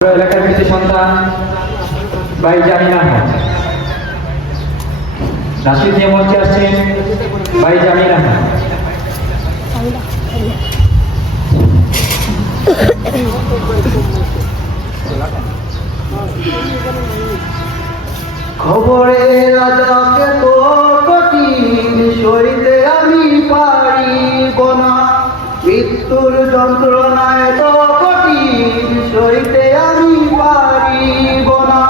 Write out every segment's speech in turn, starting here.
এলাকার কৃতি সন্তান ভাই জামিনা হক। রাশিদ নিয়ে মঞ্চে আসছেন ভাই জামিনা হক। খবরে রাজাকে তো কঠিন সইতে আমি পারিব না, মৃত্যুর যন্ত্রণায় তো কঠিন সইতে আমি পারিব না।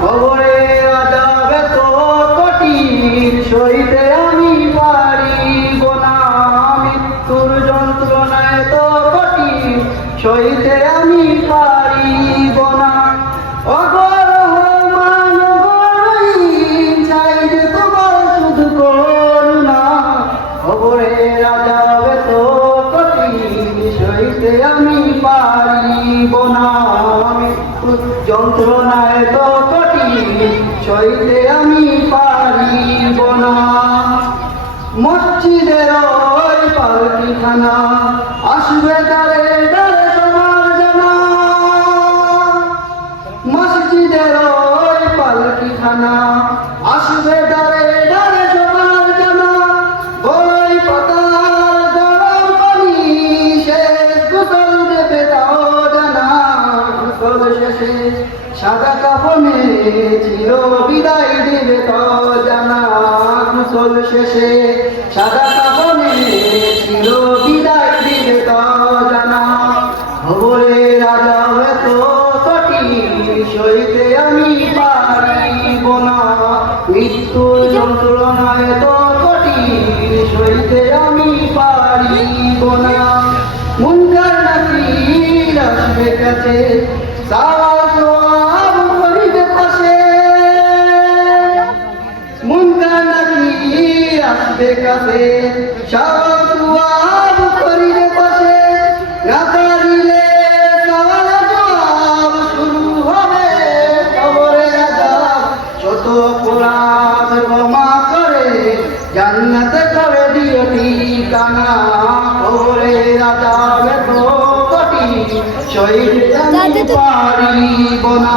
খবরে রাজাকে তো কঠিন সইতে আমি পারিব না, মৃত্যুর যন্ত্রণায় তো কঠিন সইতে আমি পারিব না। আমি পারিব না, যন্ত্রণায় তো কঠিন সইতে আমি পারিব না। মসজিদের ওই পালকিখানা আসবে তারে ডারে সবার জানা, মসজিদের ওই পালকিখানা আসবে তারে ডারে সবার জানা। বই পাতার গরম পানি শেষ গোসল দেবে তাও জানা, গোসল শেষে সাদা কাফনে চির বিদায় দেবে তাও জানা, গোসল শেষে সাদা কাফনে চির বিদায় দেবে তাও জানা। খবরে রাজা এত কঠিন সইতে আমি পারিব না, মৃত্যুর যন্ত্রণায় তো কঠিন সইতে আমি পারিব না। মুনকার নাকির আসবে কাছে, সওয়াব করিবে পাশে, মুনকার নাকির আসবে কাছে, সওয়াব করিবে পাশে। না পারিলে সওয়াল জবাব শুরু হবে খবরে আযাব, শত অপরাধ ক্ষমা করে জান্নাতে করে দিও ঠিকানা। খবরে আযাব এত কঠিন সইতে আমি পারিব না,